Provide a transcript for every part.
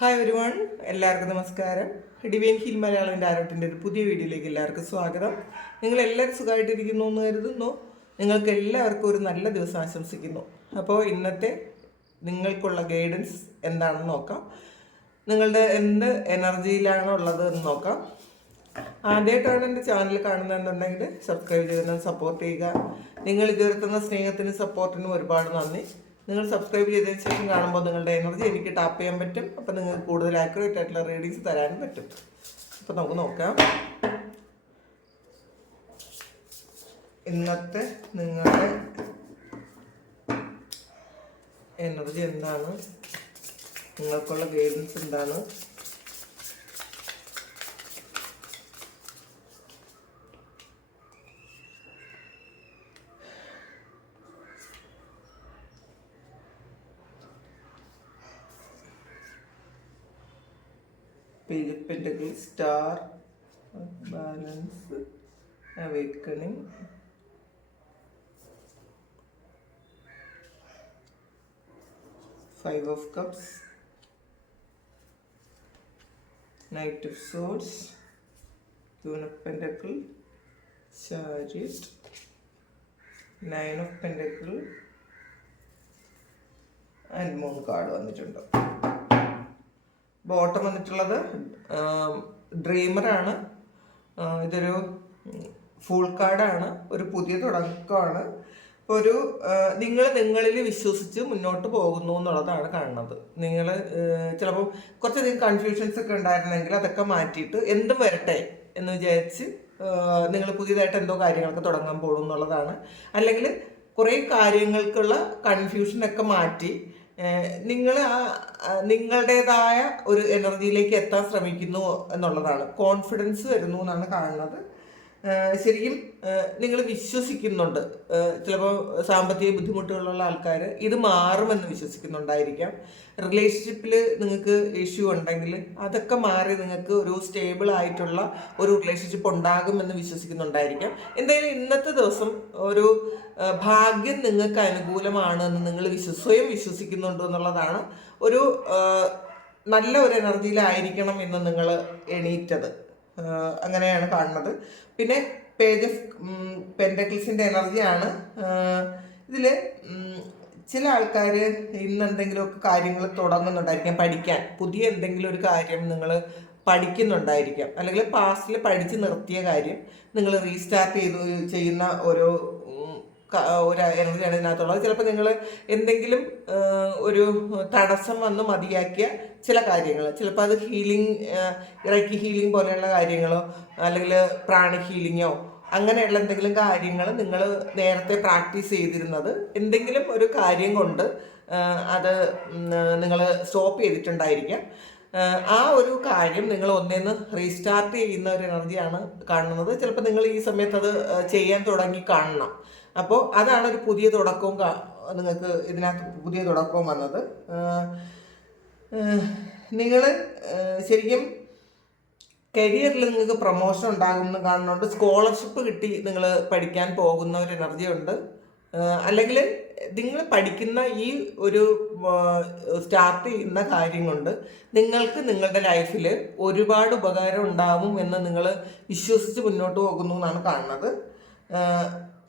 Hi everyone, എല്ലാവർക്കും നമസ്കാരം. Divine heal Malayalam ആരോട്ടിൻ്റെ ഒരു പുതിയ വീഡിയോയിലേക്ക് എല്ലാവർക്കും സ്വാഗതം. നിങ്ങളെല്ലാവരും സുഖമായിട്ടിരിക്കുന്നു എന്ന് കരുതുന്നു. നിങ്ങൾക്ക് എല്ലാവർക്കും ഒരു നല്ല ദിവസം ആശംസിക്കുന്നു. അപ്പോൾ ഇന്നത്തെ നിങ്ങൾക്കുള്ള ഗൈഡൻസ് എന്താണെന്ന് നോക്കാം. നിങ്ങളുടെ എന്ത് എനർജിയിലാണോ ഉള്ളത് എന്ന് നോക്കാം. ആദ്യമായിട്ടാണ് എൻ്റെ ചാനൽ കാണുന്നതെന്നുണ്ടെങ്കിൽ സബ്സ്ക്രൈബ് ചെയ്ത് സപ്പോർട്ട് ചെയ്യുക. നിങ്ങൾ ഇതുവരെ തന്ന സ്നേഹത്തിനും സപ്പോർട്ടിനും ഒരുപാട് നന്ദി. നിങ്ങൾ സബ്സ്ക്രൈബ് ചെയ്തതിന് ശേഷം കാണുമ്പോൾ നിങ്ങളുടെ എനർജി എനിക്ക് ടാപ്പ് ചെയ്യാൻ പറ്റും. അപ്പോൾ നിങ്ങൾക്ക് കൂടുതൽ ആക്യുറേറ്റ് ആയിട്ടുള്ള റീഡിങ്സ് തരാനും പറ്റും. അപ്പോൾ നമുക്ക് നോക്കാം ഇന്നത്തെ നിങ്ങളുടെ എനർജി എന്താണ്, നിങ്ങൾക്കുള്ള ഗൈഡൻസ് എന്താണ്. Page of Pentacles, Star, Balance, Awakening, Five of Cups, Knight of Swords, Queen of Pentacles, Chariot, Nine of Pentacles, and Moon card വന്നിട്ടുണ്ട്. ബോട്ടം വന്നിട്ടുള്ളത് ഡ്രീമറാണ്. ഇതൊരു ഫുൾ കാർഡാണ്, ഒരു പുതിയ തുടക്കമാണ്. ഇപ്പോൾ ഒരു നിങ്ങളിൽ വിശ്വസിച്ച് മുന്നോട്ട് പോകുന്നു എന്നുള്ളതാണ് കാണുന്നത്. നിങ്ങൾ ചിലപ്പോൾ കുറച്ചധികം കൺഫ്യൂഷൻസ് ഒക്കെ ഉണ്ടായിരുന്നെങ്കിൽ അതൊക്കെ മാറ്റിയിട്ട് എന്തും വരട്ടെ എന്ന് വിചാരിച്ച് നിങ്ങൾ പുതിയതായിട്ട് എന്തോ കാര്യങ്ങളൊക്കെ തുടങ്ങാൻ പോകും എന്നുള്ളതാണ്. അല്ലെങ്കിൽ കുറേ കാര്യങ്ങൾക്കുള്ള കൺഫ്യൂഷനൊക്കെ മാറ്റി നിങ്ങൾ നിങ്ങളുടേതായ ഒരു എനർജിയിലേക്ക് എത്താൻ ശ്രമിക്കുന്നു എന്നുള്ളതാണ്. കോൺഫിഡൻസ് വരുന്നു എന്നാണ് കാണുന്നത്. ശരിക്കും നിങ്ങൾ വിശ്വസിക്കുന്നുണ്ട്. ചിലപ്പോൾ സാമ്പത്തിക ബുദ്ധിമുട്ടുകളുള്ള ആൾക്കാർ ഇത് മാറുമെന്ന് വിശ്വസിക്കുന്നുണ്ടായിരിക്കാം. റിലേഷൻഷിപ്പിൽ നിങ്ങൾക്ക് ഇഷ്യൂ ഉണ്ടെങ്കിൽ അതൊക്കെ മാറി നിങ്ങൾക്ക് ഒരു സ്റ്റേബിൾ ആയിട്ടുള്ള ഒരു റിലേഷൻഷിപ്പ് ഉണ്ടാകുമെന്ന് വിശ്വസിക്കുന്നുണ്ടായിരിക്കാം. എന്തായാലും ഇന്നത്തെ ദിവസം ഒരു ഭാഗ്യം നിങ്ങൾക്ക് അനുകൂലമാണെന്ന് നിങ്ങൾ സ്വയം വിശ്വസിക്കുന്നുണ്ട് എന്നുള്ളതാണ്. ഒരു നല്ല ഒരു എനർജിയിലായിരിക്കണം എന്ന് നിങ്ങൾ എണീറ്റത്, അങ്ങനെയാണ് കാണുന്നത്. പിന്നെ പേജ് ഓഫ് പെൻറ്റക്കിൾസിൻ്റെ എനർജിയാണ് ഇതിൽ. ചില ആൾക്കാർ ഇന്ന് എന്തെങ്കിലുമൊക്കെ കാര്യങ്ങൾ തുടങ്ങുന്നുണ്ടായിരിക്കാം, പഠിക്കാൻ പുതിയ എന്തെങ്കിലും ഒരു കാര്യം നിങ്ങൾ പഠിക്കുന്നുണ്ടായിരിക്കാം. അല്ലെങ്കിൽ പാസ്റ്റിൽ പഠിച്ച് നിർത്തിയ കാര്യം നിങ്ങൾ റീസ്റ്റാർട്ട് ചെയ്യുന്ന ഒരു എനർജിയാണ് ഇതിനകത്തുള്ളത്. ചിലപ്പോൾ നിങ്ങൾ എന്തെങ്കിലും ഒരു തടസ്സം വന്ന് മതിയാക്കിയ ചില കാര്യങ്ങൾ, ചിലപ്പോൾ അത് ഹീലിംഗ്, ഇറക്കി ഹീലിംഗ് പോലെയുള്ള കാര്യങ്ങളോ അല്ലെങ്കിൽ പ്രാണി ഹീലിങ്ങോ അങ്ങനെയുള്ള എന്തെങ്കിലും കാര്യങ്ങൾ നിങ്ങൾ നേരത്തെ പ്രാക്ടീസ് ചെയ്തിരുന്നത് എന്തെങ്കിലും ഒരു കാര്യം കൊണ്ട് അത് നിങ്ങൾ സ്റ്റോപ്പ് ചെയ്തിട്ടുണ്ടായിരിക്കാം. ആ ഒരു കാര്യം നിങ്ങൾ ഒന്നേന്ന് റീസ്റ്റാർട്ട് ചെയ്യുന്ന ഒരു എനർജിയാണ് കാണുന്നത്. ചിലപ്പോൾ നിങ്ങൾ ഈ സമയത്ത് അത് ചെയ്യാൻ തുടങ്ങി കാണണം. അപ്പോൾ അതാണ് ഒരു പുതിയ തുടക്കവും നിങ്ങൾക്ക് ഇതിനകത്ത് പുതിയ തുടക്കവും വന്നത്. നിങ്ങൾ ശരിക്കും കരിയറിൽ നിങ്ങൾക്ക് പ്രൊമോഷൻ ഉണ്ടാകുമെന്ന് കാണുന്നുണ്ട്. സ്കോളർഷിപ്പ് കിട്ടി നിങ്ങൾ പഠിക്കാൻ പോകുന്ന ഒരു എനർജി ഉണ്ട്. അല്ലെങ്കിൽ നിങ്ങൾ പഠിക്കുന്ന ഈ ഒരു സ്റ്റാർട്ട് ചെയ്യുന്ന കാര്യം കൊണ്ട് നിങ്ങൾക്ക് നിങ്ങളുടെ ലൈഫിൽ ഒരുപാട് ഉപകാരം ഉണ്ടാവും എന്ന് നിങ്ങൾ വിശ്വസിച്ച് മുന്നോട്ട് പോകുന്നു എന്നാണ് കാണുന്നത്.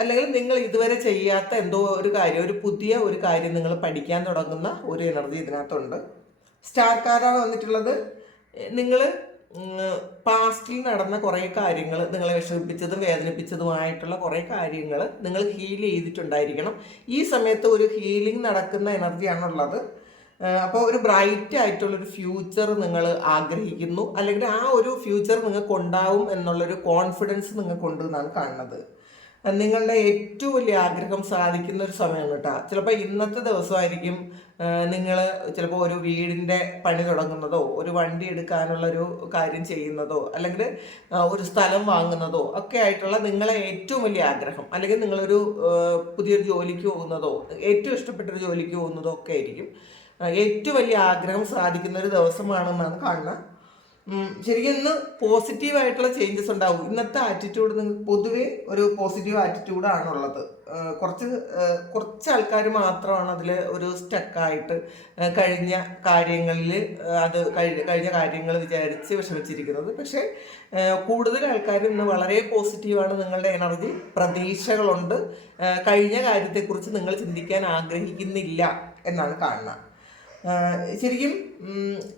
അല്ലെങ്കിൽ നിങ്ങൾ ഇതുവരെ ചെയ്യാത്ത എന്തോ ഒരു കാര്യം, ഒരു പുതിയ ഒരു കാര്യം നിങ്ങൾ പഠിക്കാൻ തുടങ്ങുന്ന ഒരു എനർജി ഇതിനകത്തുണ്ട്. സ്റ്റാർ കാർഡാണ് വന്നിട്ടുള്ളത്. നിങ്ങൾ പാസ്റ്റിൽ നടന്ന കുറേ കാര്യങ്ങൾ, നിങ്ങളെ വിഷമിപ്പിച്ചതും വേദനിപ്പിച്ചതുമായിട്ടുള്ള കുറേ കാര്യങ്ങൾ നിങ്ങൾ ഹീൽ ചെയ്തിട്ടുണ്ടായിരിക്കണം. ഈ സമയത്ത് ഒരു ഹീലിംഗ് നടക്കുന്ന എനർജിയാണുള്ളത്. അപ്പോൾ ഒരു ബ്രൈറ്റ് ആയിട്ടുള്ളൊരു ഫ്യൂച്ചർ നിങ്ങൾ ആഗ്രഹിക്കുന്നു, അല്ലെങ്കിൽ ആ ഒരു ഫ്യൂച്ചർ നിങ്ങൾക്ക് ഉണ്ടാവും എന്നുള്ളൊരു കോൺഫിഡൻസ് നിങ്ങൾക്കുണ്ട് എന്നാണ് കാണുന്നത്. നിങ്ങളുടെ ഏറ്റവും വലിയ ആഗ്രഹം സാധിക്കുന്ന ഒരു സമയമാണ് കേട്ടോ. ചിലപ്പോൾ ഇന്നത്തെ ദിവസമായിരിക്കും നിങ്ങൾ ചിലപ്പോൾ ഒരു വീടിൻ്റെ പണി തുടങ്ങുന്നതോ ഒരു വണ്ടി എടുക്കാനുള്ളൊരു കാര്യം ചെയ്യുന്നതോ അല്ലെങ്കിൽ ഒരു സ്ഥലം വാങ്ങുന്നതോ ഒക്കെ ആയിട്ടുള്ള നിങ്ങളെ ഏറ്റവും വലിയ ആഗ്രഹം, അല്ലെങ്കിൽ നിങ്ങളൊരു പുതിയൊരു ജോലിക്ക് പോകുന്നതോ ഏറ്റവും ഇഷ്ടപ്പെട്ടൊരു ജോലിക്ക് പോകുന്നതോ ഒക്കെ ആയിരിക്കും ഏറ്റവും വലിയ ആഗ്രഹം സാധിക്കുന്ന ഒരു ദിവസമാണെന്നാണ് കാണുന്നത്. ശരിക്കും ഇന്ന് പോസിറ്റീവായിട്ടുള്ള ചേഞ്ചസ് ഉണ്ടാവും. ഇന്നത്തെ ആറ്റിറ്റ്യൂഡ് നിങ്ങൾക്ക് പൊതുവേ ഒരു പോസിറ്റീവ് ആറ്റിറ്റ്യൂഡാണുള്ളത്. കുറച്ച് ആൾക്കാർ മാത്രമാണ് അതിൽ ഒരു സ്റ്റക്കായിട്ട് കഴിഞ്ഞ കാര്യങ്ങളിൽ കഴിഞ്ഞ കാര്യങ്ങൾ വിചാരിച്ച് വിഷമിച്ചിരിക്കുന്നത്. പക്ഷേ കൂടുതൽ ആൾക്കാർ ഇന്ന് വളരെ പോസിറ്റീവാണ്. നിങ്ങളുടെ എനർജി പ്രതീക്ഷകളുണ്ട്. കഴിഞ്ഞ കാര്യത്തെക്കുറിച്ച് നിങ്ങൾ ചിന്തിക്കാൻ ആഗ്രഹിക്കുന്നില്ല എന്നാണ് കാണുന്നത്. ശരിക്കും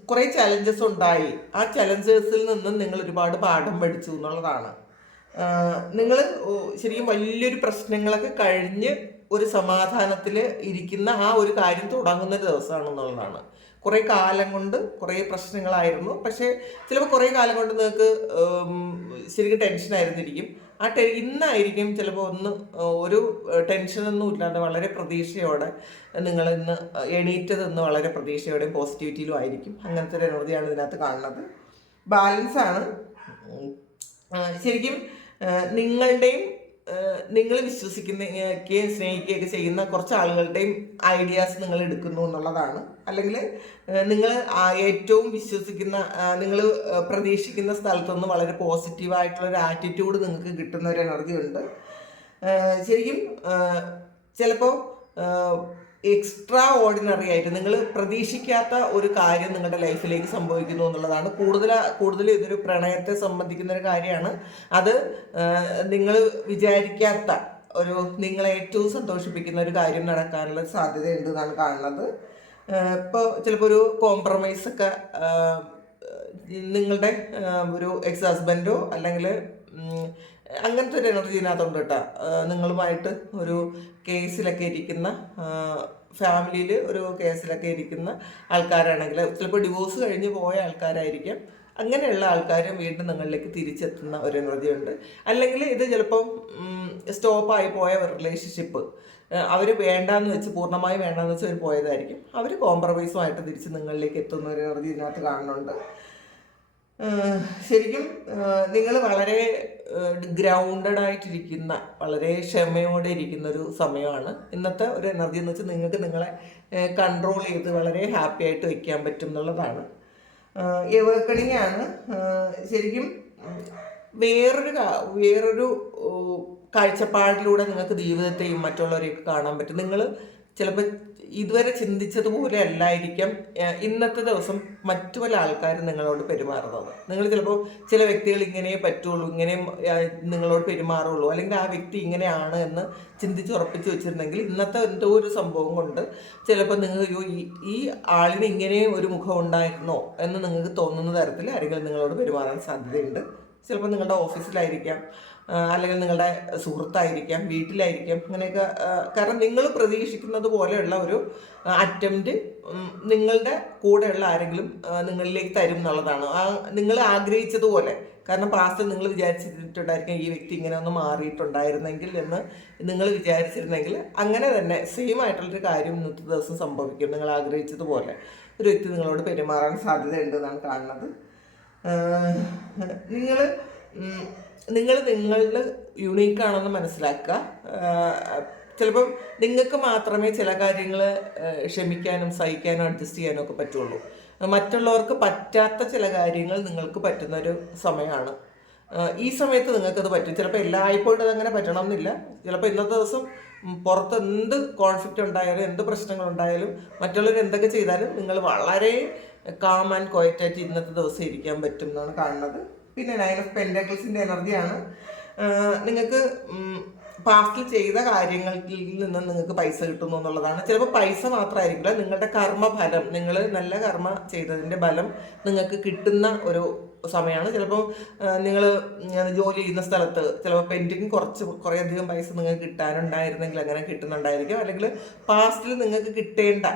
കുറേ ചലഞ്ചസ് ഉണ്ടായി. ആ ചലഞ്ചസിൽ നിന്നും നിങ്ങൾ ഒരുപാട് പാഠം പഠിച്ചു എന്നുള്ളതാണ്. നിങ്ങൾ ശരിക്കും വലിയൊരു പ്രശ്നങ്ങളൊക്കെ കഴിഞ്ഞ് ഒരു സമാധാനത്തിൽ ഇരിക്കുന്ന ആ ഒരു കാര്യം തുടങ്ങുന്ന ഒരു ദിവസമാണെന്നുള്ളതാണ്. കുറേ കാലം കൊണ്ട് കുറേ പ്രശ്നങ്ങളായിരുന്നു. പക്ഷേ ചിലപ്പോൾ കുറേ കാലം കൊണ്ട് നിങ്ങൾക്ക് ശരിക്കും ടെൻഷനായിരുന്നിരിക്കും. ഇന്നായിരിക്കും ചിലപ്പോൾ ഒരു ടെൻഷനൊന്നും ഇല്ലാതെ വളരെ പ്രതീക്ഷയോടെ നിങ്ങൾ ഇന്ന് എണീറ്റതെന്ന് വളരെ പ്രതീക്ഷയോടെയും പോസിറ്റിവിറ്റിയിലും ആയിരിക്കും. അങ്ങനത്തെ ഒരു എനർജിയാണ് ഇതിനകത്ത് കാണുന്നത്. ബാലൻസാണ്. ശരിക്കും നിങ്ങളുടെയും നിങ്ങൾ വിശ്വസിക്കുകയും സ്നേഹിക്കുകയൊക്കെ ചെയ്യുന്ന കുറച്ച് ആളുകളുടെയും ഐഡിയാസ് നിങ്ങൾ എടുക്കുന്നു എന്നുള്ളതാണ്. അല്ലെങ്കിൽ നിങ്ങൾ ഏറ്റവും വിശ്വസിക്കുന്ന, നിങ്ങൾ പ്രതീക്ഷിക്കുന്ന സ്ഥലത്തുനിന്ന് വളരെ പോസിറ്റീവായിട്ടുള്ളൊരു ആറ്റിറ്റ്യൂഡ് നിങ്ങൾക്ക് കിട്ടുന്ന ഒരു എനർജി ഉണ്ട്. ശരിക്കും ചിലപ്പോൾ എക്സ്ട്രാ ഓർഡിനറി ആയിട്ട് നിങ്ങൾ പ്രതീക്ഷിക്കാത്ത ഒരു കാര്യം നിങ്ങളുടെ ലൈഫിലേക്ക് സംഭവിക്കുന്നു എന്നുള്ളതാണ്. കൂടുതൽ ഇതൊരു പ്രണയത്തെ സംബന്ധിക്കുന്ന ഒരു കാര്യമാണ്. അത് നിങ്ങൾ വിചാരിക്കാത്ത നിങ്ങളെ ഏറ്റവും സന്തോഷിപ്പിക്കുന്ന ഒരു കാര്യം നടക്കാനുള്ള സാധ്യതയുണ്ട് എന്നാണ് കാണുന്നത്. ഇപ്പോൾ ചിലപ്പോൾ ഒരു കോംപ്രമൈസൊക്കെ നിങ്ങളുടെ ഒരു എക്സ് ഹസ്ബൻഡോ അല്ലെങ്കിൽ അങ്ങനത്തെ ഒരു എനർജി ഇതിനകത്തുണ്ട് കേട്ടോ. നിങ്ങളുമായിട്ട് ഒരു കേസിലൊക്കെ ഇരിക്കുന്ന, ഫാമിലിയിൽ ഒരു കേസിലൊക്കെ ഇരിക്കുന്ന ആൾക്കാരാണെങ്കിൽ, ചിലപ്പോൾ ഡിവോഴ്സ് കഴിഞ്ഞ് പോയ ആൾക്കാരായിരിക്കാം. അങ്ങനെയുള്ള ആൾക്കാരും വീണ്ടും നിങ്ങളിലേക്ക് തിരിച്ചെത്തുന്ന ഒരു എനർജി ഉണ്ട്. അല്ലെങ്കിൽ ഇത് ചിലപ്പം സ്റ്റോപ്പായി പോയ ഒരു റിലേഷൻഷിപ്പ് അവർ വേണ്ടാന്ന് വെച്ച്, പൂർണ്ണമായും വേണ്ടാന്ന് വെച്ച് അവർ പോയതായിരിക്കും. അവർ കോംപ്രമൈസുമായിട്ട് തിരിച്ച് നിങ്ങളിലേക്ക് എത്തുന്ന ഒരു എനർജി ഇതിനകത്ത് കാണുന്നുണ്ട്. ശരിക്കും നിങ്ങൾ വളരെ ഗ്രൗണ്ടഡ് ആയിട്ടിരിക്കുന്ന, വളരെ ക്ഷമയോടെ ഇരിക്കുന്ന ഒരു സമയമാണ് ഇന്നത്തെ ഒരു എനർജി എന്ന് വെച്ചാൽ. നിങ്ങൾക്ക് നിങ്ങളെ കൺട്രോൾ ചെയ്ത് വളരെ ഹാപ്പി ആയിട്ട് വയ്ക്കാൻ പറ്റും എന്നുള്ളതാണ്. എവേക്കണിങ് ആണ്. ശരിക്കും വേറൊരു കാഴ്ചപ്പാടിലൂടെ നിങ്ങൾക്ക് ജീവിതത്തെയും മറ്റുള്ളവരെയൊക്കെ കാണാൻ പറ്റും. നിങ്ങൾ ചിലപ്പോൾ ഇതുവരെ ചിന്തിച്ചതുപോലെ അല്ലായിരിക്കാം ഇന്നത്തെ ദിവസം മറ്റു പല ആൾക്കാരും നിങ്ങളോട് പെരുമാറുന്നത്. നിങ്ങൾ ചിലപ്പോൾ ചില വ്യക്തികൾ ഇങ്ങനെ പറ്റുള്ളൂ, ഇങ്ങനെ നിങ്ങളോട് പെരുമാറുള്ളൂ, അല്ലെങ്കിൽ ആ വ്യക്തി ഇങ്ങനെയാണ് എന്ന് ചിന്തിച്ചുറപ്പിച്ച് വെച്ചിരുന്നെങ്കിൽ ഇന്നത്തെ എന്തോ ഒരു സംഭവം കൊണ്ട് ചിലപ്പോൾ നിങ്ങൾ ഈ ആളിന് ഇങ്ങനെ ഒരു മുഖം ഉണ്ടായിരുന്നോ എന്ന് നിങ്ങൾക്ക് തോന്നുന്ന തരത്തിൽ ആരെങ്കിലും നിങ്ങളോട് പെരുമാറാൻ സാധ്യതയുണ്ട്. ചിലപ്പോൾ നിങ്ങളുടെ ഓഫീസിലായിരിക്കാം, അല്ലെങ്കിൽ നിങ്ങളുടെ സുഹൃത്തായിരിക്കാം, വീട്ടിലായിരിക്കാം. അങ്ങനെയൊക്കെ. കാരണം നിങ്ങൾ പ്രതീക്ഷിക്കുന്നത് പോലെയുള്ള ഒരു അറ്റംപ്റ്റ് നിങ്ങളുടെ കൂടെയുള്ള ആരെങ്കിലും നിങ്ങളിലേക്ക് തരും എന്നുള്ളതാണ്. നിങ്ങൾ ആഗ്രഹിച്ചതുപോലെ. കാരണം പാസ്റ്റിൽ നിങ്ങൾ വിചാരിച്ചിട്ടുണ്ടായിരിക്കും ഈ വ്യക്തി ഇങ്ങനെ ഒന്ന് മാറിയിട്ടുണ്ടായിരുന്നെങ്കിൽ എന്ന് നിങ്ങൾ വിചാരിച്ചിരുന്നെങ്കിൽ അങ്ങനെ തന്നെ സെയിം ആയിട്ടുള്ളൊരു കാര്യം ഇന്നത്തെ ദിവസം സംഭവിക്കും. നിങ്ങൾ ആഗ്രഹിച്ചതുപോലെ ഒരു വ്യക്തി നിങ്ങളോട് പെരുമാറാൻ സാധ്യതയുണ്ട് എന്നാണ് കാണുന്നത്. നിങ്ങൾ നിങ്ങളുടെ യുണീക്കാണെന്ന് മനസ്സിലാക്കുക. ചിലപ്പം നിങ്ങൾക്ക് മാത്രമേ ചില കാര്യങ്ങൾ ക്ഷമിക്കാനും സഹിക്കാനും അഡ്ജസ്റ്റ് ചെയ്യാനും ഒക്കെ പറ്റുള്ളൂ. മറ്റുള്ളവർക്ക് പറ്റാത്ത ചില കാര്യങ്ങൾ നിങ്ങൾക്ക് പറ്റുന്നൊരു സമയമാണ്. ഈ സമയത്ത് നിങ്ങൾക്കത് പറ്റും. ചിലപ്പോൾ എല്ലായ്പ്പോഴും അതങ്ങനെ പറ്റണം എന്നില്ല. ചിലപ്പോൾ ഇന്നത്തെ ദിവസം പുറത്ത് എന്ത് കോൺഫ്ലിക്റ്റ് ഉണ്ടായാലും, എന്ത് പ്രശ്നങ്ങളുണ്ടായാലും, മറ്റുള്ളവർ എന്തൊക്കെ ചെയ്താലും നിങ്ങൾ വളരെ കാം ആൻഡ് ക്വയറ്റായിട്ട് ഇന്നത്തെ ദിവസം ഇരിക്കാൻ പറ്റും എന്നാണ് കാണുന്നത്. പിന്നെ 9 ഓഫ് പെൻറ്റാക്കിൾസിൻ്റെ എനർജിയാണ്. നിങ്ങൾക്ക് പാസ്റ്റിൽ ചെയ്ത കാര്യങ്ങളിൽ നിന്ന് നിങ്ങൾക്ക് പൈസ കിട്ടുന്നു എന്നുള്ളതാണ്. ചിലപ്പോൾ പൈസ മാത്രമായിരിക്കില്ല, നിങ്ങളുടെ കർമ്മഫലം, നിങ്ങൾ നല്ല കർമ്മ ചെയ്തതിൻ്റെ ഫലം നിങ്ങൾക്ക് കിട്ടുന്ന ഒരു സമയമാണ്. ചിലപ്പോൾ നിങ്ങൾ ജോലി ചെയ്യുന്ന സ്ഥലത്ത് ചിലപ്പോൾ പെൻഡിങ് കുറേയധികം പൈസ നിങ്ങൾക്ക് കിട്ടാനുണ്ടായിരുന്നെങ്കിൽ അങ്ങനെ കിട്ടുന്നുണ്ടായിരിക്കും. അല്ലെങ്കിൽ പാസ്റ്റിൽ നിങ്ങൾക്ക് കിട്ടേണ്ട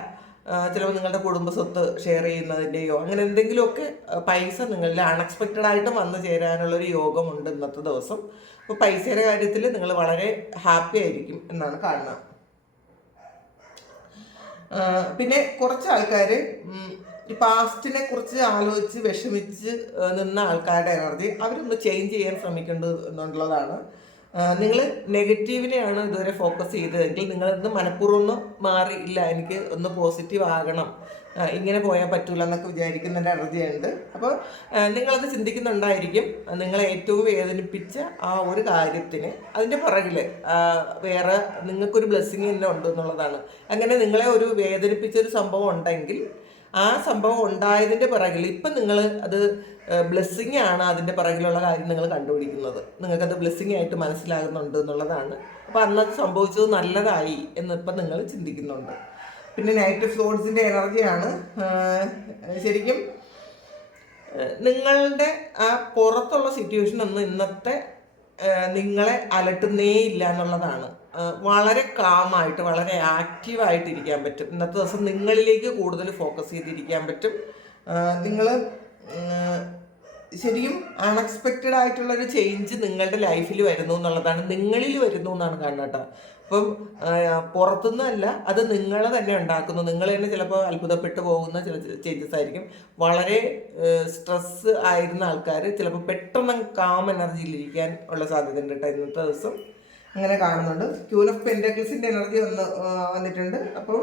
ചിലപ്പോൾ നിങ്ങളുടെ കുടുംബ സ്വത്ത് ഷെയർ ചെയ്യുന്നതിൻ്റെയോ അങ്ങനെ എന്തെങ്കിലുമൊക്കെ പൈസ നിങ്ങളിൽ അൺഎക്സ്പെക്റ്റഡ് ആയിട്ടും വന്നു ചേരാനുള്ളൊരു യോഗമുണ്ട് ഇന്നത്തെ ദിവസം. അപ്പോൾ പൈസയുടെ കാര്യത്തിൽ നിങ്ങൾ വളരെ ഹാപ്പി ആയിരിക്കും എന്നാണ് കാണുന്നത്. പിന്നെ കുറച്ച് ആൾക്കാർ ഈ പാസ്റ്റിനെ കുറിച്ച് ആലോചിച്ച് വിഷമിച്ച് നിന്ന ആൾക്കാരുടെ എനർജി അവരൊന്ന് ചേഞ്ച് ചെയ്യാൻ ശ്രമിക്കേണ്ടത് എന്നുള്ളതാണ്. നിങ്ങൾ നെഗറ്റീവിനെയാണ് ഇതുവരെ ഫോക്കസ് ചെയ്തതെങ്കിൽ നിങ്ങളിന്ന് മനഃപൂർവ്വം മാറിയില്ല, എനിക്ക് ഒന്ന് പോസിറ്റീവ് ആകണം, ഇങ്ങനെ പോയാൽ പറ്റൂല എന്നൊക്കെ വിചാരിക്കുന്നതിൻ്റെ എനർജിയുണ്ട്. അപ്പോൾ നിങ്ങളത് ചിന്തിക്കുന്നുണ്ടായിരിക്കും. നിങ്ങളെ ഏറ്റവും വേദനിപ്പിച്ച ആ ഒരു കാര്യത്തിന് അതിൻ്റെ പുറകിൽ വേറെ നിങ്ങൾക്കൊരു ബ്ലെസ്സിങ് തന്നെ ഉണ്ടെന്നുള്ളതാണ്. അങ്ങനെ നിങ്ങളെ ഒരു വേദനിപ്പിച്ചൊരു സംഭവം ഉണ്ടെങ്കിൽ ആ സംഭവം ഉണ്ടായതിൻ്റെ പിറകിൽ ഇപ്പം നിങ്ങൾ അത് ബ്ലെസ്സിങ് ആണ്, അതിൻ്റെ പിറകിലുള്ള കാര്യം നിങ്ങൾ കണ്ടുപിടിക്കുന്നത്, നിങ്ങൾക്കത് ബ്ലെസ്സിങ് ആയിട്ട് മനസ്സിലാകുന്നുണ്ട് എന്നുള്ളതാണ്. അപ്പോൾ അന്നത് സംഭവിച്ചത് നല്ലതായി എന്നിപ്പം നിങ്ങൾ ചിന്തിക്കുന്നുണ്ട്. പിന്നെ നെഗറ്റീവ് തോട്ട്സിൻ്റെ എനർജിയാണ്. ശരിക്കും നിങ്ങളുടെ ആ പുറത്തുള്ള സിറ്റുവേഷൻ ഒന്നും ഇന്നത്തെ നിങ്ങളെ അലട്ടുന്നേ ഇല്ല എന്നുള്ളതാണ്. വളരെ കാമായിട്ട് വളരെ ആക്റ്റീവായിട്ട് ഇരിക്കാൻ പറ്റും. ഇന്നത്തെ ദിവസം നിങ്ങളിലേക്ക് കൂടുതൽ ഫോക്കസ് ചെയ്തിരിക്കാൻ പറ്റും. നിങ്ങൾ ശരിക്കും അൺഎക്സ്പെക്റ്റഡ് ആയിട്ടുള്ളൊരു ചേഞ്ച് നിങ്ങളുടെ ലൈഫിൽ വരുന്നു എന്നുള്ളതാണ്, നിങ്ങളിൽ വരുന്നു എന്നാണ് കാണുന്നത് കേട്ടോ. അപ്പം പുറത്തുനിന്നല്ല, അത് നിങ്ങൾ തന്നെ ഉണ്ടാക്കുന്നു. നിങ്ങൾ തന്നെ ചിലപ്പോൾ അത്ഭുതപ്പെട്ടു പോകുന്ന ചില ചേഞ്ചസ് ആയിരിക്കും. വളരെ സ്ട്രെസ് ആയിരുന്ന ആൾക്കാർ ചിലപ്പോൾ പെട്ടെന്ന് കാം എനർജിയിലിരിക്കാൻ ഉള്ള സാധ്യത ഉണ്ട് കേട്ടോ ഇന്നത്തെ ദിവസം. അങ്ങനെ കാണുന്നുണ്ട്. ക്യൂൻ ഓഫ് പെന്റക്കിൾസിൻ്റെ എനർജി വന്നിട്ടുണ്ട്. അപ്പോൾ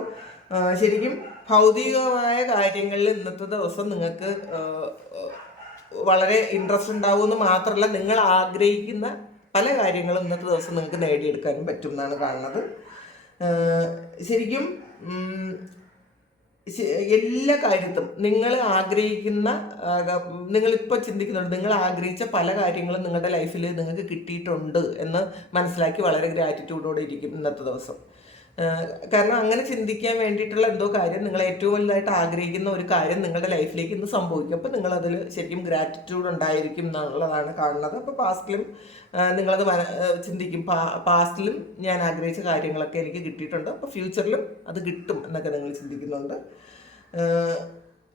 ശരിക്കും ഭൗതികമായ കാര്യങ്ങളിൽ ഇന്നത്തെ ദിവസം നിങ്ങൾക്ക് വളരെ ഇൻട്രസ്റ്റ് ഉണ്ടാവുമെന്ന് മാത്രമല്ല, നിങ്ങൾ ആഗ്രഹിക്കുന്ന പല കാര്യങ്ങളും ഇന്നത്തെ ദിവസം നിങ്ങൾക്ക് നേടിയെടുക്കാനും പറ്റും എന്നാണ് കാണുന്നത്. ശരിക്കും എല്ലാ കാര്യത്തും നിങ്ങൾ ആഗ്രഹിക്കുന്ന, നിങ്ങളിപ്പോൾ ചിന്തിക്കുന്നുണ്ട്, നിങ്ങൾ ആഗ്രഹിച്ച പല കാര്യങ്ങളും നിങ്ങളുടെ ലൈഫിൽ നിങ്ങൾക്ക് കിട്ടിയിട്ടുണ്ട് എന്ന് മനസ്സിലാക്കി വളരെ ഗ്രാറ്റിറ്റ്യൂഡോടെ ഇരിക്കും ഇന്നത്തെ ദിവസം. കാരണം അങ്ങനെ ചിന്തിക്കാൻ വേണ്ടിയിട്ടുള്ള എന്തോ കാര്യം, നിങ്ങൾ ഏറ്റവും വലുതായിട്ട് ആഗ്രഹിക്കുന്ന ഒരു കാര്യം നിങ്ങളുടെ ലൈഫിലേക്ക് ഇന്ന് സംഭവിക്കും. അപ്പോൾ നിങ്ങളതിൽ ശരിക്കും ഗ്രാറ്റിറ്റ്യൂഡ് ഉണ്ടായിരിക്കും എന്നുള്ളതാണ് കാണുന്നത്. അപ്പോൾ പാസ്റ്റിലും നിങ്ങളത് ചിന്തിക്കും, പാസ്റ്റിലും ഞാൻ ആഗ്രഹിച്ച കാര്യങ്ങളൊക്കെ എനിക്ക് കിട്ടിയിട്ടുണ്ട്, അപ്പോൾ ഫ്യൂച്ചറിലും അത് കിട്ടും എന്നൊക്കെ നിങ്ങൾ ചിന്തിക്കുന്നുണ്ട്.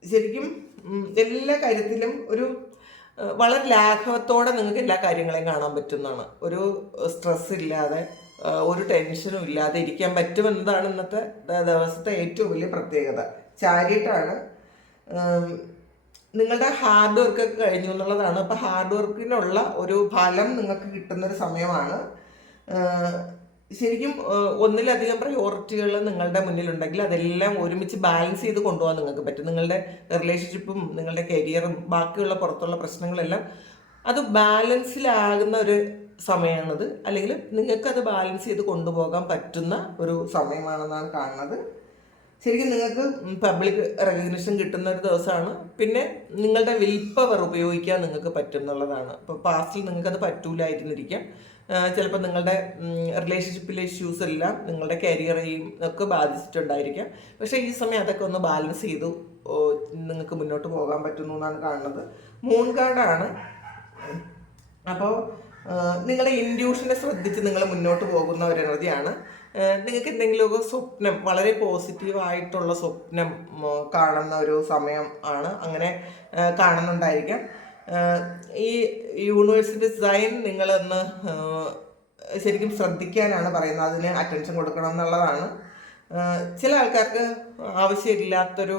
ശരിക്കും എല്ലാ കാര്യത്തിലും ഒരു വളരെ ലാഘവത്തോടെ നിങ്ങൾക്ക് എല്ലാ കാര്യങ്ങളെയും കാണാൻ പറ്റുന്നതാണ്. ഒരു സ്ട്രെസ് ഇല്ലാതെ ഒരു ടെൻഷനും ഇല്ലാതെ ഇരിക്കാൻ പറ്റുമെന്നതാണ് ഇന്നത്തെ ദിവസത്തെ ഏറ്റവും വലിയ പ്രത്യേകത. ചാരിയറ്റാണ്. നിങ്ങളുടെ ഹാർഡ് വർക്കൊക്കെ കഴിഞ്ഞു എന്നുള്ളതാണ്. അപ്പോൾ ഹാർഡ് വർക്കിനുള്ള ഒരു ഫലം നിങ്ങൾക്ക് കിട്ടുന്നൊരു സമയമാണ്. ശരിക്കും ഒന്നിലധികം പ്രയോറിറ്റികൾ നിങ്ങളുടെ മുന്നിലുണ്ടെങ്കിൽ അതെല്ലാം ഒരുമിച്ച് ബാലൻസ് ചെയ്ത് കൊണ്ടുപോകാൻ നിങ്ങൾക്ക് പറ്റും. നിങ്ങളുടെ റിലേഷൻഷിപ്പും നിങ്ങളുടെ കരിയറും ബാക്കിയുള്ള പുറത്തുള്ള പ്രശ്നങ്ങളെല്ലാം അത് ബാലൻസിലാകുന്ന ഒരു സമയമാണത്. അല്ലെങ്കിൽ നിങ്ങൾക്കത് ബാലൻസ് ചെയ്ത് കൊണ്ടുപോകാൻ പറ്റുന്ന ഒരു സമയമാണെന്നാണ് കാണുന്നത്. ശരിക്കും നിങ്ങൾക്ക് പബ്ലിക് റെക്കഗ്നിഷൻ കിട്ടുന്ന ഒരു ദിവസമാണ്. പിന്നെ നിങ്ങളുടെ വിൽ പവർ ഉപയോഗിക്കാൻ നിങ്ങൾക്ക് പറ്റും എന്നുള്ളതാണ്. ഇപ്പോൾ പാസ്റ്റിൽ നിങ്ങൾക്കത് പറ്റൂലായിരുന്നിരിക്കാം. ചിലപ്പോൾ നിങ്ങളുടെ റിലേഷൻഷിപ്പിലെ ഇഷ്യൂസ് എല്ലാം നിങ്ങളുടെ കരിയറേയും ഒക്കെ ബാധിച്ചിട്ടുണ്ടായിരിക്കാം. പക്ഷേ ഈ സമയം അതൊക്കെ ഒന്ന് ബാലൻസ് ചെയ്തു നിങ്ങൾക്ക് മുന്നോട്ട് പോകാൻ പറ്റുന്നു എന്നാണ് കാണുന്നത്. മൂൺ കാർഡാണ്. അപ്പോൾ നിങ്ങളുടെ ഇൻഡ്യൂഷനെ ശ്രദ്ധിച്ച് നിങ്ങൾ മുന്നോട്ട് പോകുന്ന ഒരു എനർജിയാണ്. നിങ്ങൾക്ക് എന്തെങ്കിലുമൊക്കെ സ്വപ്നം, വളരെ പോസിറ്റീവായിട്ടുള്ള സ്വപ്നം കാണുന്ന ഒരു സമയം ആണ്. അങ്ങനെ കാണുന്നുണ്ടായിരിക്കാം. ഈ യൂണിവേഴ്സിൻ്റെ ഡിസൈൻ നിങ്ങളൊന്ന് ശരിക്കും ശ്രദ്ധിക്കാനാണ് പറയുന്നത്, അതിന് അറ്റൻഷൻ കൊടുക്കണം എന്നുള്ളതാണ്. ചില ആൾക്കാർക്ക് ആവശ്യമില്ലാത്തൊരു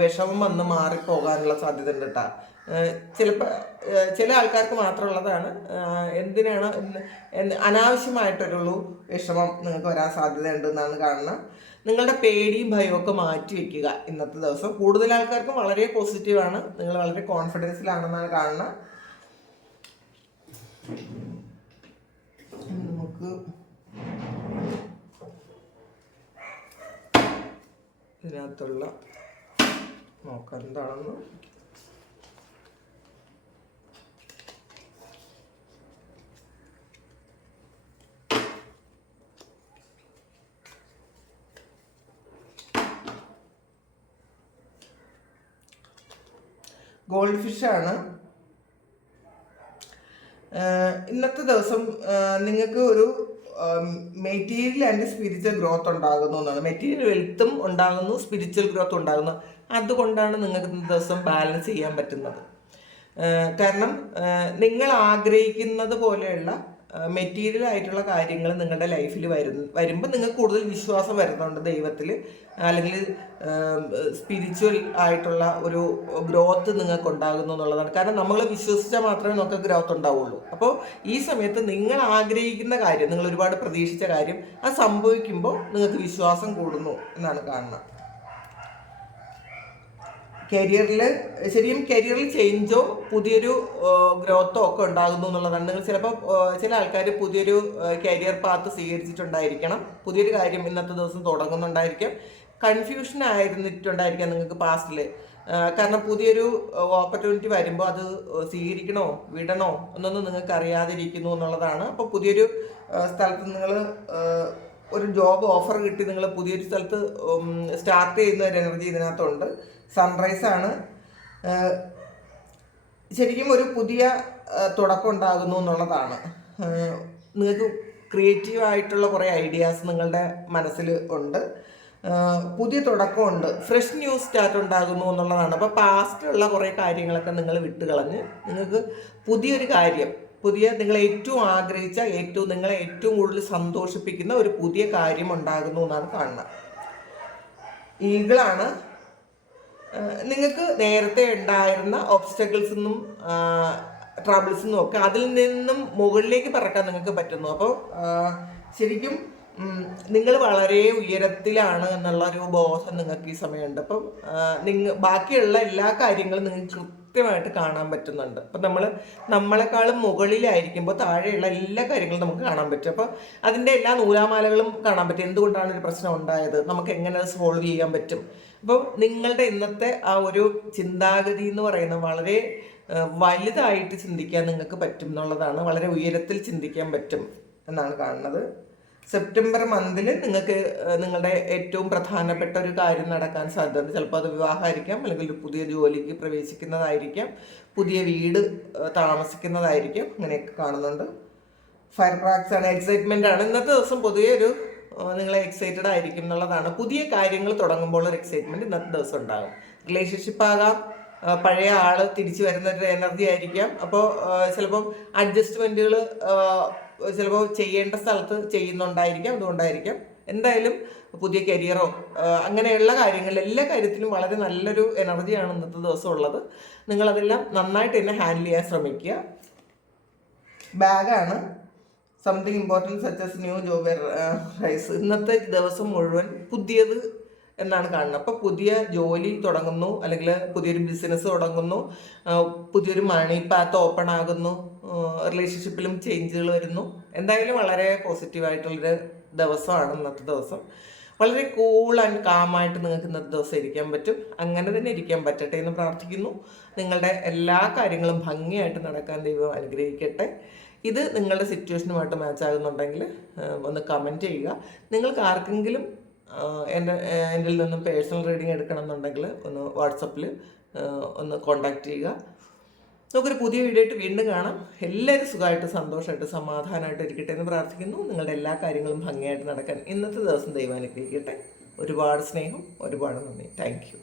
വിഷമം വന്ന് മാറിപ്പോകാനുള്ള സാധ്യത ഉണ്ട് കേട്ടോ. ചിലപ്പോൾ ചില ആൾക്കാർക്ക് മാത്രമുള്ളതാണ്. എന്തിനാണ് അനാവശ്യമായിട്ടൊരു വിഷമം നിങ്ങൾക്ക് വരാൻ സാധ്യത ഉണ്ടെന്നാണ് കാണുന്നത്. നിങ്ങളുടെ പേടിയും ഭയമൊക്കെ മാറ്റി വയ്ക്കുക ഇന്നത്തെ ദിവസം. കൂടുതൽ ആൾക്കാർക്കും വളരെ പോസിറ്റീവാണ്, നിങ്ങൾ വളരെ കോൺഫിഡൻസിലാണെന്നാണ് കാണുന്നത്. നമുക്ക് ഇതിനകത്തുള്ള നോക്കാം എന്താണെന്ന്. ഗോൾഡ് ഫിഷാണ്. ഇന്നത്തെ ദിവസം നിങ്ങൾക്ക് ഒരു മെറ്റീരിയൽ ആൻഡ് സ്പിരിച്വൽ ഗ്രോത്ത് ഉണ്ടാകുന്നു എന്നാണ്. മെറ്റീരിയൽ വെൽത്തും ഉണ്ടാകുന്നു, സ്പിരിച്വൽ ഗ്രോത്ത് ഉണ്ടാകുന്നു. അതുകൊണ്ടാണ് നിങ്ങൾക്ക് ഇന്നത്തെ ദിവസം ബാലൻസ് ചെയ്യാൻ പറ്റുന്നത്. കാരണം നിങ്ങൾ ആഗ്രഹിക്കുന്നത് പോലെയുള്ള മെറ്റീരിയൽ ആയിട്ടുള്ള കാര്യങ്ങൾ നിങ്ങളുടെ ലൈഫിൽ വരുമ്പോൾ നിങ്ങൾക്ക് കൂടുതൽ വിശ്വാസം വരുന്നുണ്ട് ദൈവത്തിൽ, അല്ലെങ്കിൽ സ്പിരിച്വൽ ആയിട്ടുള്ള ഒരു ഗ്രോത്ത് നിങ്ങൾക്ക് ഉണ്ടാകുന്നു എന്നുള്ളതാണ്. കാരണം നമ്മൾ വിശ്വസിച്ചാൽ മാത്രമേ നമുക്ക് ഗ്രോത്ത് ഉണ്ടാവുള്ളൂ. അപ്പോൾ ഈ സമയത്ത് നിങ്ങൾ ആഗ്രഹിക്കുന്ന കാര്യം, നിങ്ങൾ ഒരുപാട് പ്രതീക്ഷിച്ച കാര്യം അത് സംഭവിക്കുമ്പോൾ നിങ്ങൾക്ക് വിശ്വാസം കൂടുന്നു എന്നാണ് കാണുന്നത്. ശരിക്കും കരിയറിൽ ചേഞ്ചോ പുതിയൊരു ഗ്രോത്തോ ഒക്കെ ഉണ്ടാകുന്നു എന്നുള്ളതാണ്. നിങ്ങൾ ചിലപ്പോൾ ചില ആൾക്കാർ പുതിയൊരു കരിയർ പാത്ത് സ്വീകരിച്ചിട്ടുണ്ടായിരിക്കണം, പുതിയൊരു കാര്യം ഇന്നത്തെ ദിവസം തുടങ്ങുന്നുണ്ടായിരിക്കാം. കൺഫ്യൂഷൻ ആയിരുന്നിട്ടുണ്ടായിരിക്കാം നിങ്ങൾക്ക് പാസ്റ്റിൽ. കാരണം പുതിയൊരു ഓപ്പർച്യൂണിറ്റി വരുമ്പോൾ അത് സ്വീകരിക്കണോ വിടണോ എന്നൊന്നും നിങ്ങൾക്ക് അറിയാതിരിക്കുന്നു എന്നുള്ളതാണ്. അപ്പോൾ പുതിയൊരു സ്ഥലത്ത് നിങ്ങൾ ഒരു ജോബ് ഓഫർ കിട്ടി നിങ്ങൾ പുതിയൊരു സ്ഥലത്ത് സ്റ്റാർട്ട് ചെയ്യുന്ന ഒരു എനർജി ഇതിനകത്തുണ്ട്. സൺറൈസ് ആണ്. ശരിക്കും ഒരു പുതിയ തുടക്കം ഉണ്ടാകുന്നു എന്നുള്ളതാണ്. നിങ്ങൾക്ക് ക്രിയേറ്റീവ് ആയിട്ടുള്ള കുറേ ഐഡിയാസ് നിങ്ങളുടെ മനസ്സിൽ ഉണ്ട്. പുതിയ തുടക്കമുണ്ട്, ഫ്രഷ് ന്യൂ സ്റ്റാർട്ട് ഉണ്ടാകുന്നു എന്നുള്ളതാണ്. അപ്പോൾ പാസ്റ്റിലുള്ള കുറേ കാര്യങ്ങളൊക്കെ നിങ്ങൾ വിട്ടുകളഞ്ഞ് നിങ്ങൾക്ക് പുതിയൊരു കാര്യം, നിങ്ങൾ ഏറ്റവും ആഗ്രഹിച്ച, നിങ്ങളെ ഏറ്റവും കൂടുതൽ സന്തോഷിപ്പിക്കുന്ന ഒരു പുതിയ കാര്യം ഉണ്ടാകുന്നു എന്നാണ് കാണുന്നത്. ഈഗിളാണ്. നിങ്ങൾക്ക് നേരത്തെ ഉണ്ടായിരുന്ന ഒബ്സ്റ്റക്കിൾസിൽ നിന്നും ട്രബിൾസിൽ നിന്നും ഒക്കെ അതിൽ നിന്നും മുകളിലേക്ക് പറക്കാൻ നിങ്ങൾക്ക് പറ്റുന്നു. അപ്പോൾ ശരിക്കും നിങ്ങൾ വളരെ ഉയരത്തിലാണ് എന്നുള്ളൊരു ബോധം നിങ്ങൾക്ക് ഈ സമയമുണ്ട്. അപ്പം ബാക്കിയുള്ള എല്ലാ കാര്യങ്ങളും നിങ്ങൾക്ക് കൃത്യമായിട്ട് കാണാൻ പറ്റുന്നുണ്ട്. അപ്പം നമ്മളെക്കാളും മുകളിലായിരിക്കുമ്പോൾ താഴെയുള്ള എല്ലാ കാര്യങ്ങളും നമുക്ക് കാണാൻ പറ്റും. അപ്പോൾ അതിൻ്റെ എല്ലാ നൂലാമാലകളും കാണാൻ പറ്റും. എന്തുകൊണ്ടാണ് ഒരു പ്രശ്നം ഉണ്ടായത്, നമുക്ക് എങ്ങനെ അത് സോൾവ് ചെയ്യാൻ പറ്റും. അപ്പോൾ നിങ്ങളുടെ ഇന്നത്തെ ആ ഒരു ചിന്താഗതി എന്ന് പറയുന്നത് വളരെ വലുതായിട്ട് ചിന്തിക്കാൻ നിങ്ങൾക്ക് പറ്റും എന്നുള്ളതാണ്. വളരെ ഉയരത്തിൽ ചിന്തിക്കാൻ പറ്റും എന്നാണ് കാണുന്നത്. സെപ്റ്റംബർ മന്തിൽ നിങ്ങൾക്ക് നിങ്ങളുടെ ഏറ്റവും പ്രധാനപ്പെട്ട ഒരു കാര്യം നടക്കാൻ സാധ്യതയുണ്ട്. ചിലപ്പോൾ അത് വിവാഹമായിരിക്കാം, അല്ലെങ്കിൽ ഒരു പുതിയ ജോലിക്ക് പ്രവേശിക്കുന്നതായിരിക്കാം, പുതിയ വീട് താമസിക്കുന്നതായിരിക്കാം, അങ്ങനെയൊക്കെ കാണുന്നുണ്ട്. ഫയർ ക്രാക്സ് ആണ്, എക്സൈറ്റ്മെൻ്റ് ആണ്. ഇന്നത്തെ ദിവസം പൊതുവെ ഒരു നിങ്ങൾ എക്സൈറ്റഡ് ആയിരിക്കും എന്നുള്ളതാണ്. പുതിയ കാര്യങ്ങൾ തുടങ്ങുമ്പോൾ ഒരു എക്സൈറ്റ്മെൻറ്റ് ഇന്നത്തെ ദിവസം ഉണ്ടാകും. റിലേഷൻഷിപ്പ് ആകാം, പഴയ ആൾ തിരിച്ചു വരുന്ന ഒരു എനർജി ആയിരിക്കാം. അപ്പോൾ ചിലപ്പം അഡ്ജസ്റ്റ്മെൻറ്റുകൾ ചിലപ്പോൾ ചെയ്യേണ്ട സ്ഥലത്ത് ചെയ്യുന്നുണ്ടായിരിക്കാം, അതുകൊണ്ടായിരിക്കാം. എന്തായാലും പുതിയ കരിയറോ അങ്ങനെയുള്ള കാര്യങ്ങളിൽ എല്ലാ കാര്യത്തിലും വളരെ നല്ലൊരു എനർജിയാണ് ഇന്നത്തെ ദിവസം ഉള്ളത്. നിങ്ങളതെല്ലാം നന്നായിട്ട് തന്നെ ഹാൻഡിൽ ചെയ്യാൻ ശ്രമിക്കുക. ബാഗാണ്. Something important such as new job raise. ഇന്നത്തെ ദിവസം മുഴുവൻ പുതിയത് എന്നാണ് കാണുന്നത്. അപ്പോൾ പുതിയ ജോലി തുടങ്ങുന്നു, അല്ലെങ്കിൽ പുതിയൊരു ബിസിനസ് തുടങ്ങുന്നു, പുതിയൊരു മണി പാത്ത് ഓപ്പൺ ആകുന്നു, റിലേഷൻഷിപ്പിലും ചേഞ്ചുകൾ വരുന്നു. എന്തായാലും വളരെ പോസിറ്റീവായിട്ടുള്ളൊരു ദിവസമാണ് ഇന്നത്തെ ദിവസം. വളരെ കൂൾ ആൻഡ് കാമായിട്ട് നിങ്ങൾക്ക് ഇന്നത്തെ ദിവസം ഇരിക്കാൻ പറ്റും. അങ്ങനെ തന്നെ ഇരിക്കാൻ പറ്റട്ടെ എന്ന് പ്രാർത്ഥിക്കുന്നു. നിങ്ങളുടെ എല്ലാ കാര്യങ്ങളും ഭംഗിയായിട്ട് നടക്കാൻ ദൈവം അനുഗ്രഹിക്കട്ടെ. ഇത് നിങ്ങളുടെ സിറ്റുവേഷനുമായിട്ട് മാച്ച് ആകുന്നുണ്ടെങ്കിൽ ഒന്ന് കമൻറ്റ് ചെയ്യുക. നിങ്ങൾക്ക് ആർക്കെങ്കിലും എൻ്റെ നിന്നും പേഴ്സണൽ റീഡിങ് എടുക്കണം എന്നുണ്ടെങ്കിൽ ഒന്ന് വാട്സപ്പിൽ ഒന്ന് കോൺടാക്റ്റ് ചെയ്യുക. നമുക്കൊരു പുതിയ വീഡിയോ ആയിട്ട് വീണ്ടും കാണാം. എല്ലാവരും സുഖമായിട്ട് സന്തോഷമായിട്ട് സമാധാനമായിട്ട് ഇരിക്കട്ടെ എന്ന് പ്രാർത്ഥിക്കുന്നു. നിങ്ങളുടെ എല്ലാ കാര്യങ്ങളും ഭംഗിയായിട്ട് നടക്കാൻ ഇന്നത്തെ ദിവസം ദൈവം അനുഗ്രഹിക്കട്ടെ. ഒരുപാട് സ്നേഹം, ഒരുപാട് നന്ദി. Thank you.